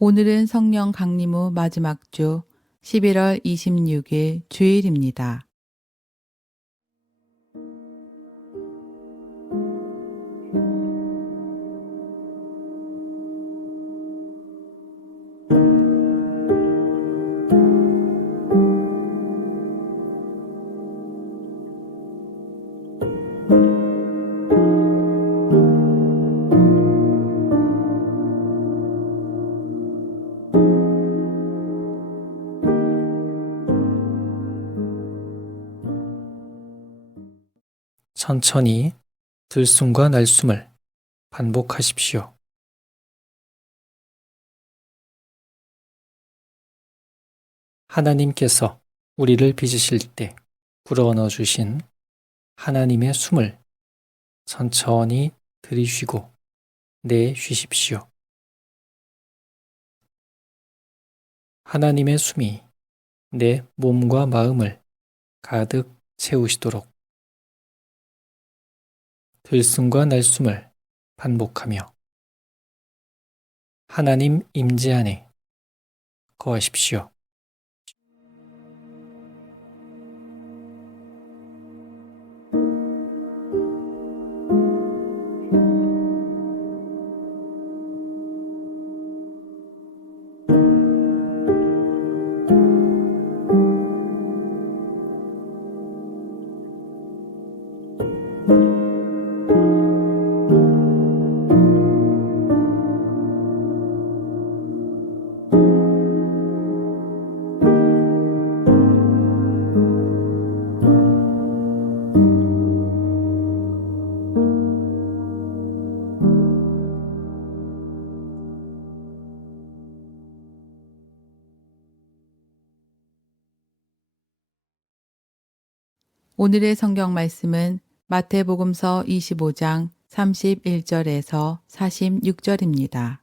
오늘은 성령 강림후 마지막 주 11월 26일 주일입니다. 천천히 들숨과 날숨을 반복하십시오. 하나님께서 우리를 빚으실 때 불어넣어 주신 하나님의 숨을 천천히 들이쉬고 내쉬십시오. 하나님의 숨이 내 몸과 마음을 가득 채우시도록 들숨과 날숨을 반복하며 하나님 임재 안에 거하십시오. 오늘의 성경 말씀은 마태복음서 25장 31절에서 46절입니다.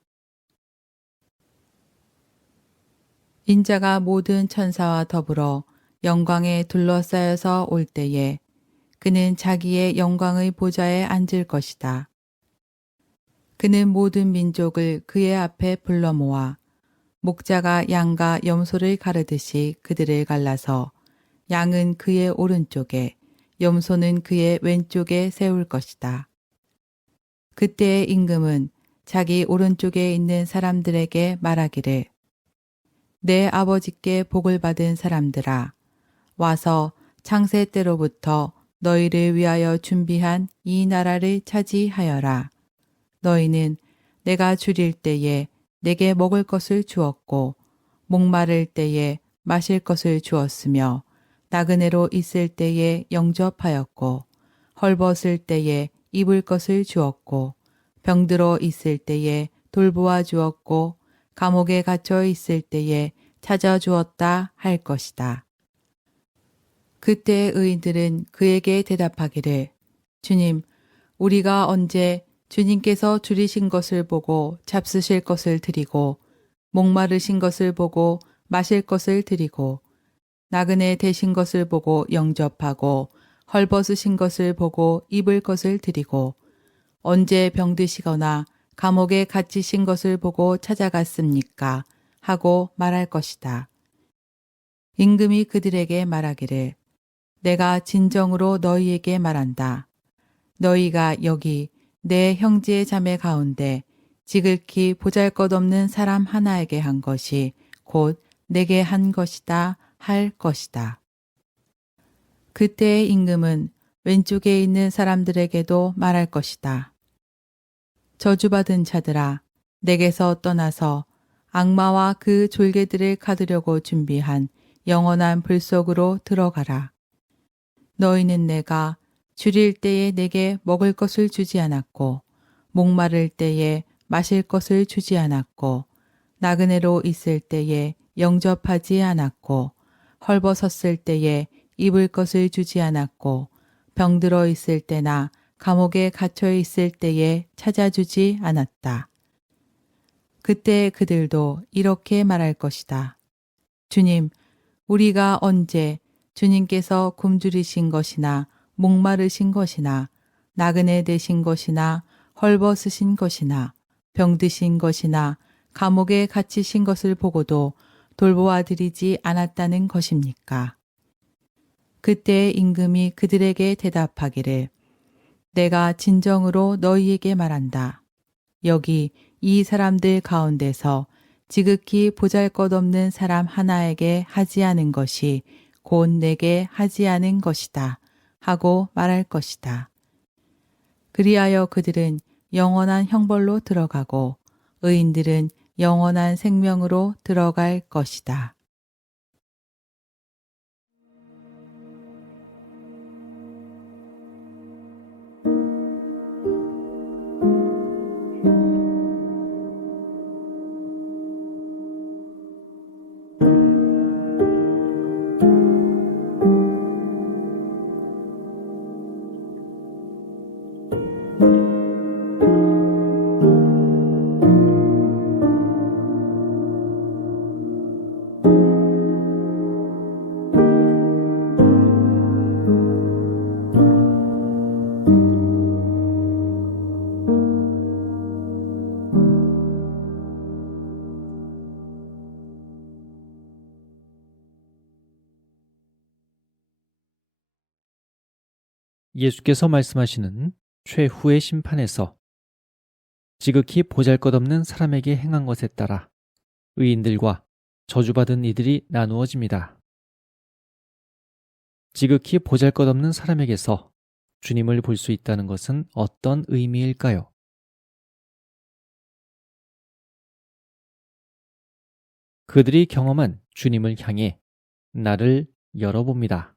인자가 모든 천사와 더불어 영광에 둘러싸여서 올 때에 그는 자기의 영광의 보좌에 앉을 것이다. 그는 모든 민족을 그의 앞에 불러 모아 목자가 양과 염소를 가르듯이 그들을 갈라서 양은 그의 오른쪽에 염소는 그의 왼쪽에 세울 것이다. 그때의 임금은 자기 오른쪽에 있는 사람들에게 말하기를 내 아버지께 복을 받은 사람들아 와서 창세 때로부터 너희를 위하여 준비한 이 나라를 차지하여라. 너희는 내가 줄일 때에 내게 먹을 것을 주었고 목마를 때에 마실 것을 주었으며 나그네로 있을 때에 영접하였고 헐벗을 때에 입을 것을 주었고 병들어 있을 때에 돌보아 주었고 감옥에 갇혀 있을 때에 찾아주었다 할 것이다. 그때 의인들은 그에게 대답하기를 주님, 우리가 언제 주님께서 줄이신 것을 보고 잡수실 것을 드리고 목마르신 것을 보고 마실 것을 드리고 나그네 되신 것을 보고 영접하고 헐벗으신 것을 보고 입을 것을 드리고 언제 병드시거나 감옥에 갇히신 것을 보고 찾아갔습니까? 하고 말할 것이다. 임금이 그들에게 말하기를 내가 진정으로 너희에게 말한다. 너희가 여기 내 형제 자매 가운데 지극히 보잘것없는 사람 하나에게 한 것이 곧 내게 한 것이다 할 것이다. 그때의 임금은 왼쪽에 있는 사람들에게도 말할 것이다. 저주받은 자들아, 내게서 떠나서 악마와 그 졸개들을 가두려고 준비한 영원한 불 속으로 들어가라. 너희는 내가 줄일 때에 내게 먹을 것을 주지 않았고 목마를 때에 마실 것을 주지 않았고 나그네로 있을 때에 영접하지 않았고 헐벗었을 때에 입을 것을 주지 않았고 병들어 있을 때나 감옥에 갇혀 있을 때에 찾아주지 않았다. 그때 그들도 이렇게 말할 것이다. 주님, 우리가 언제 주님께서 굶주리신 것이나 목마르신 것이나 나그네 되신 것이나 헐벗으신 것이나 병드신 것이나 감옥에 갇히신 것을 보고도 돌보아 드리지 않았다는 것입니까? 그때 임금이 그들에게 대답하기를 내가 진정으로 너희에게 말한다. 여기 이 사람들 가운데서 지극히 보잘것없는 사람 하나에게 하지 않은 것이 곧 내게 하지 않은 것이다 하고 말할 것이다. 그리하여 그들은 영원한 형벌로 들어가고 의인들은 영원한 생명으로 들어갈 것이다. 예수께서 말씀하시는 최후의 심판에서 지극히 보잘것없는 사람에게 행한 것에 따라 의인들과 저주받은 이들이 나누어집니다. 지극히 보잘것없는 사람에게서 주님을 볼 수 있다는 것은 어떤 의미일까요? 그들이 경험한 주님을 향해 나를 열어봅니다.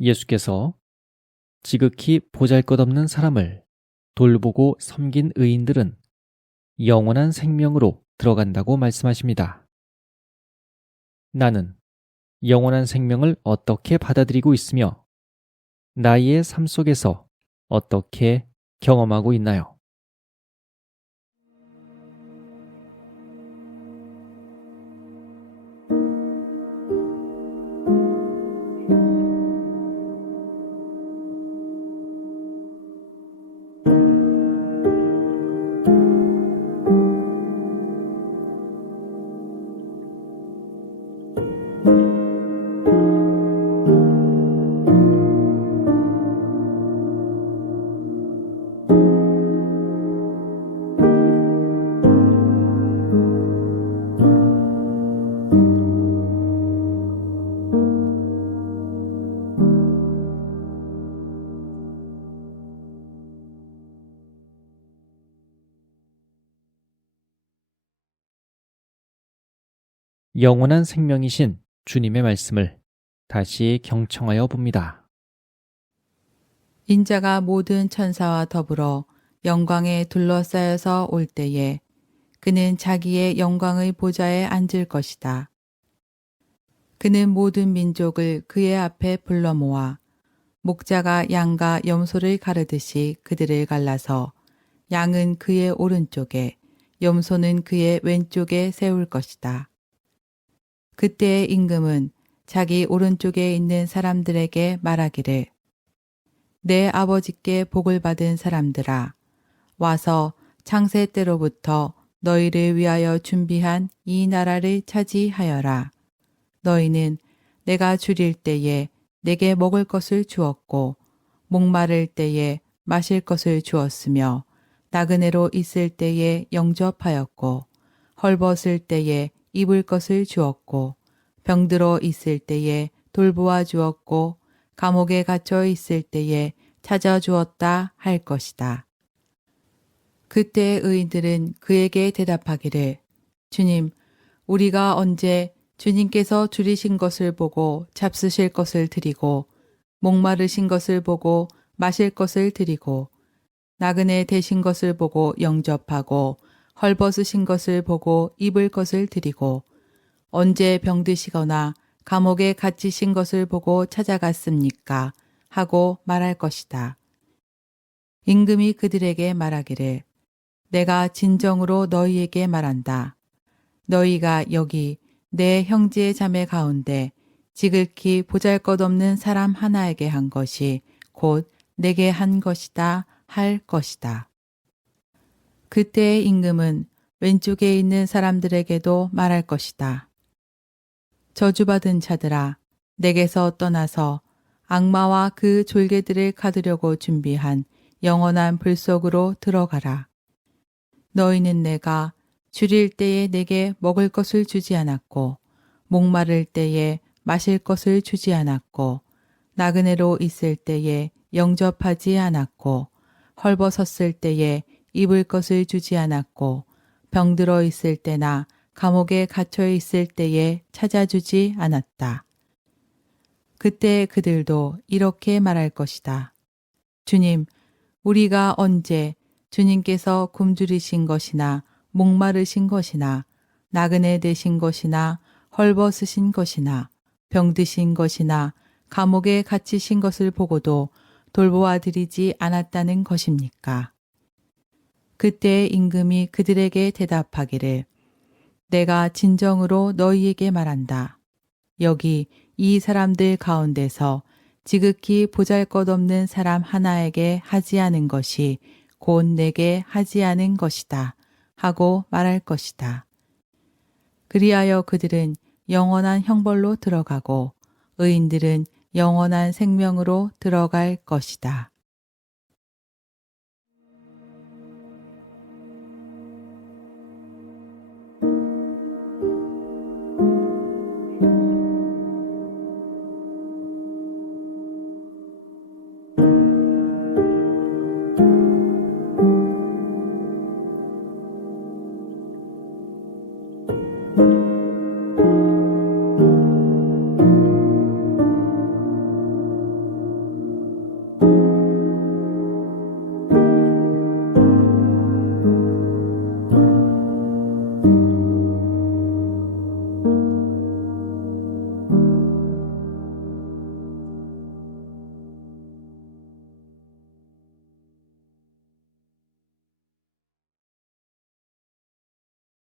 예수께서 지극히 보잘것없는 사람을 돌보고 섬긴 의인들은 영원한 생명으로 들어간다고 말씀하십니다. 나는 영원한 생명을 어떻게 받아들이고 있으며 나의 삶 속에서 어떻게 경험하고 있나요? 영원한 생명이신 주님의 말씀을 다시 경청하여 봅니다. 인자가 모든 천사와 더불어 영광에 둘러싸여서 올 때에 그는 자기의 영광의 보좌에 앉을 것이다. 그는 모든 민족을 그의 앞에 불러 모아 목자가 양과 염소를 가르듯이 그들을 갈라서 양은 그의 오른쪽에 염소는 그의 왼쪽에 세울 것이다. 그때의 임금은 자기 오른쪽에 있는 사람들에게 말하기를 내 아버지께 복을 받은 사람들아 와서 창세 때로부터 너희를 위하여 준비한 이 나라를 차지하여라. 너희는 내가 줄일 때에 내게 먹을 것을 주었고 목마를 때에 마실 것을 주었으며 나그네로 있을 때에 영접하였고 헐벗을 때에 입을 것을 주었고 병들어 있을 때에 돌보아 주었고 감옥에 갇혀 있을 때에 찾아주었다 할 것이다. 그때 의인들은 그에게 대답하기를 주님, 우리가 언제 주님께서 줄이신 것을 보고 잡수실 것을 드리고 목마르신 것을 보고 마실 것을 드리고 나그네 되신 것을 보고 영접하고 헐벗으신 것을 보고 입을 것을 드리고 언제 병드시거나 감옥에 갇히신 것을 보고 찾아갔습니까? 하고 말할 것이다. 임금이 그들에게 말하기를 내가 진정으로 너희에게 말한다. 너희가 여기 내 형제 자매 가운데 지극히 보잘것없는 사람 하나에게 한 것이 곧 내게 한 것이다 할 것이다. 그때의 임금은 왼쪽에 있는 사람들에게도 말할 것이다. 저주받은 자들아, 내게서 떠나서 악마와 그 졸개들을 가두려고 준비한 영원한 불 속으로 들어가라. 너희는 내가 줄일 때에 내게 먹을 것을 주지 않았고 목마를 때에 마실 것을 주지 않았고 나그네로 있을 때에 영접하지 않았고 헐벗었을 때에 입을 것을 주지 않았고 병들어 있을 때나 감옥에 갇혀 있을 때에 찾아주지 않았다. 그때 그들도 이렇게 말할 것이다. 주님, 우리가 언제 주님께서 굶주리신 것이나 목마르신 것이나 나그네 되신 것이나 헐벗으신 것이나 병드신 것이나 감옥에 갇히신 것을 보고도 돌보아 드리지 않았다는 것입니까? 그때 임금이 그들에게 대답하기를 내가 진정으로 너희에게 말한다. 여기 이 사람들 가운데서 지극히 보잘것없는 사람 하나에게 하지 않은 것이 곧 내게 하지 않은 것이다 하고 말할 것이다. 그리하여 그들은 영원한 형벌로 들어가고 의인들은 영원한 생명으로 들어갈 것이다.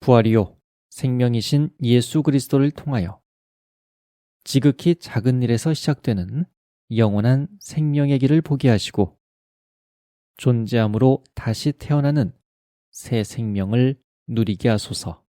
부활이요 생명이신 예수 그리스도를 통하여 지극히 작은 일에서 시작되는 영원한 생명의 길을 보게 하시고 존재함으로 다시 태어나는 새 생명을 누리게 하소서.